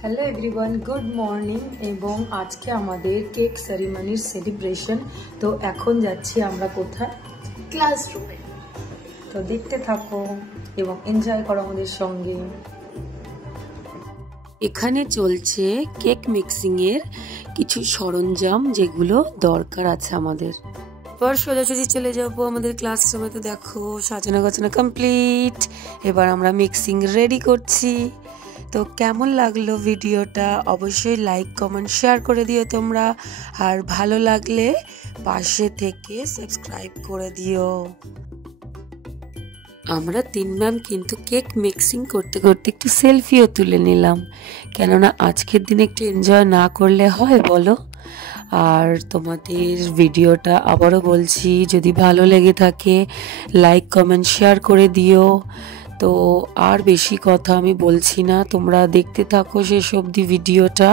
Hello everyone, good morning. এবং আজকে আমাদের কেক সেরিমনির সেলিব্রেশন। তো এখন যাচ্ছি আমরা কোথায়? ক্লাসরুমে। তো দেখতে থাকো এবং এনজয় করো আমাদের সঙ্গে। এখানে চলছে কেক মিক্সিং এর কিছু সরঞ্জাম যেগুলো দরকার আছে আমাদের। এবার সোজাসুজি চলে যাবো আমাদের ক্লাসরুমে। তো দেখো সাজানো গোছানো কমপ্লিট। এবার আমরা মিক্সিং রেডি করছি। তো কেমন লাগলো ভিডিওটা অবশ্যই লাইক কমেন্ট শেয়ার করে দিও তোমরা, আর ভালো লাগলে পাশে থেকে সাবস্ক্রাইব করে দিও। আমরা 3 ম্যাম কিন্তু কেক মিক্সিং করতে করতে একটু সেলফিও তুলে নিলাম, কেননা আজকের দিনে একটু এনজয় না করলে হয় বলো। আর তোমাদের ভিডিওটা আবারও বলছি, যদি ভালো লেগে থাকে লাইক কমেন্ট শেয়ার করে দিও। তো আর বেশি কথা আমি বলছি না, তোমরা দেখতে থাকো শেষ অবধি ভিডিওটা।